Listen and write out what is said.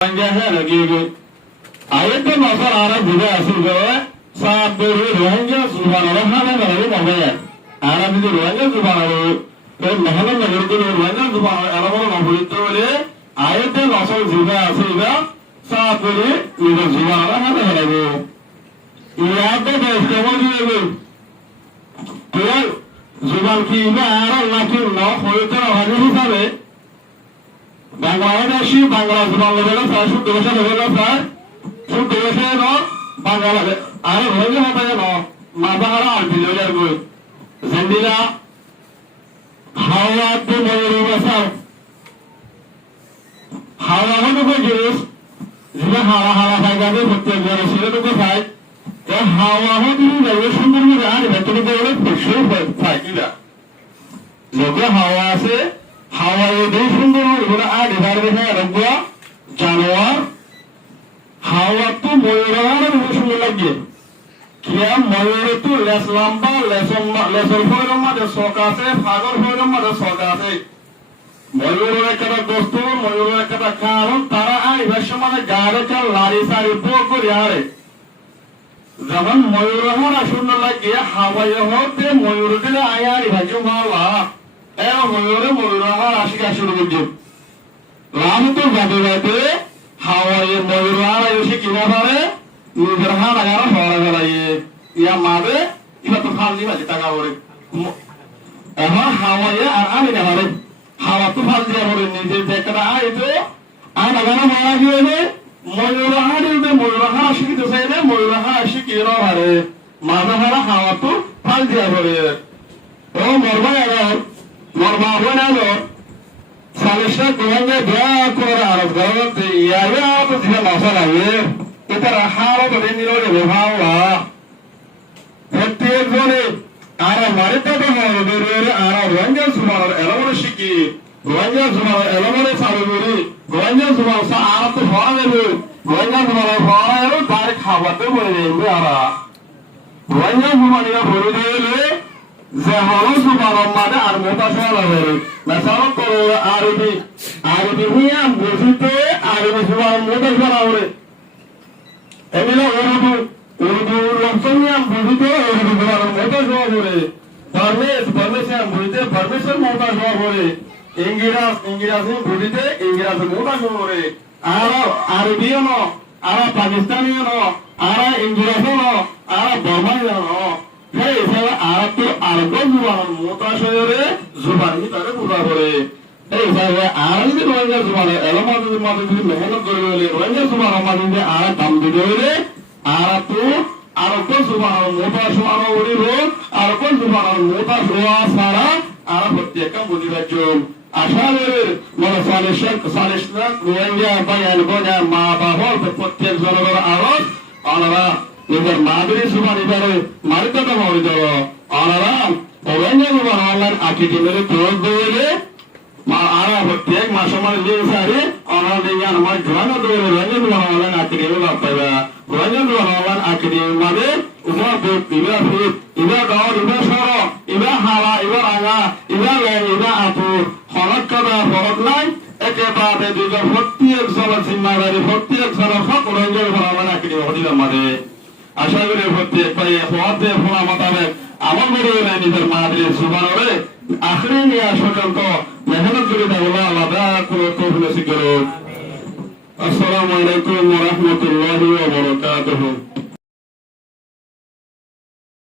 ayette masal ara buga asul go sabbe rohingya subhanallah hana garo mabaya ara bidi rohingya subhanallah to mahalla nagar ko rohingya subhanallah ala bolo mabulito bole ayette masal buga asul go sabbe ida subhanallah hana garo ইয়াতে দেশকমল দিবে তো জুবান কি না আর নাকি না হইতে হবে হিসাবে বাংলাদেশি বাংলা জুবান লেভেলে স্যার শুদ্ধ ভাষা লেভেলে স্যার শুদ্ধ ভাষায় ন বাংলা আর হইলে হবে ন মাদাহারা আর বিজয়ের বই জেন্দিলা হাওয়া তো ময়ূর ভাষা হাওয়া হলো কই জিনিস যেটা হাওয়া হাওয়া জায়গাতে প্রত্যেক জন সেটা তো খায় হাওয়া হতে যাবে সুন্দর করে আর ভেতরে বলে ফসল ফাইকিলা লোকে হাওয়া আছে হাওয়া এদের সুন্দর করে আর এবার দেখে আরোগ্য জানোয়ার হাওয়া তো ময়ূরের সুন্দর লাগে কিয়া ময়ূরে তো লেস লম্বা লেসর ফয়রম মাঝে শখ আছে ফাগর ফয়রম মাঝে শখ আছে ময়ূরের একটা দোস্ত ময়ূরের একটা কারণ তারা আর এবার সময় গাড়ে চাল লারি সারি পোক করে আরে যখন ময়ূরহর আসন্ন লাগে হাওয়াই হতে ময়ূর দিলে আয়ারি ভাজু মালা এ ময়ূরহর আসিকা শুরু করছে রাম তো যাবে যাবে হাওয়াই ময়ূর আর এসে কিনা পারে নিজের হাত আগারা সরা ফেলাইয়ে ইয়া মাবে ইবা তো ফাল দিবা টাকা করে এখন হাওয়াই আর আমি না পারে হাওয়া তো ফাল দিয়া করে নিজের একটা আইতো আর আগারা মারা গিয়ে ময়ূরহা শিখিতে চাইলে ময়ূরহা শিখিয়ে নহারে মাঝাহারা হাওয়া তো ফাল দিয়া করে ও মরবা এগার মরবা হন এগার সালিশা গোহাঙ্গে দেয়া করে আরব গরমতে ইয়াবে আরব দিনে মশা লাগে এটা হাওয়া বলে নিরোধে ভাওয়া প্রত্যেক জনে আর মারিতে তো হয় বেরে আর রঞ্জন সুমার এলমনে শিখি রঞ্জন সুমার এলমনে চালু করি রঞ্জন সুমার সা আরব তো হওয়া যাবে রঞ্জন সুমার হওয়া যাবে তার খাবারতে বলে যাবে আরা রঞ্জন সুমানিয়া ভরে দিলে যে হলো সুমার মানে আর মোটা সওয়া লাগে মেসাল করো আরবি হুইয়া বুঝিতে আরবি সুমার মোটা সওয়া লাগে এগুলো উর্দু লক্ষণিয়া বুঝিতে উর্দু সুমার মোটা সওয়া করে পারমিশন বুঝিতে পারমিশন মোটা সওয়া করে ইংরেজি বুঝিতে ইংরেজি মোটা সওয়া করে আর আরবিও ন আর পাকিস্তানিও ন আর ইংরেজি ন আর বর্মাইও ন সেই হিসাবে আরব তো আরব জুবান মোটা সওয়ারে জুবান তারে পুরা করে এই হিসাবে আর যদি রোহিঙ্গা জুবান এলমাদের মাঝে যদি মেহনত করে হলে রোহিঙ্গা জুবান মাঝে আর দাম দিতে হলে আর তো আরব জুবান মোটা সওয়ার উড়িব আরব জুবান মোটা সওয়া ছাড়া আর প্রত্যেক বুঝিবাচ্য আশারের মনে সালিশনা রোহিঙ্গা বায়ান বনা মা বাবা প্রত্যেক জনের আরব আলাদা নিজের মাদুরি জুবান এবারে মারিতে তো মরে যাও আলাদা রোহিঙ্গা জুবান অনলাইন আকিটি মেরে তোর দিয়ে আর প্রত্যেক মাসে মাসে যে সারি অনলাইন দিন আমার জোয়ানো দিয়ে রোহিঙ্গা জুবান অনলাইন আকিটি মেরে পাইবা রোহিঙ্গা জুবান অনলাইন আকিটি মানে উমা বুক ইবা ফুট ইবা গাঁও ইবা সর ইবা হালা ইবা রাঙা ইবা লেন ইবা আতুর হরক কবা হরক নাই একেবারে দুজন প্রত্যেক জনের জিম্মাদারি প্রত্যেক জনের হক রোহিঙ্গা জুবান অনলাইন আকিটি হদিলাম মানে আশা করি প্রত্যেক পাই হওয়াতে ফোনা মোতাবেক আমার বড় নিজের মাদুরি জুবানরে আখরি নিয়ে পর্যন্ত মেহনত করে দেওয়া আলাদা করে তৌফিক নসিব করুন। আসসালামু আলাইকুম ওয়া রাহমাতুল্লাহি ওয়া বারাকাতুহু।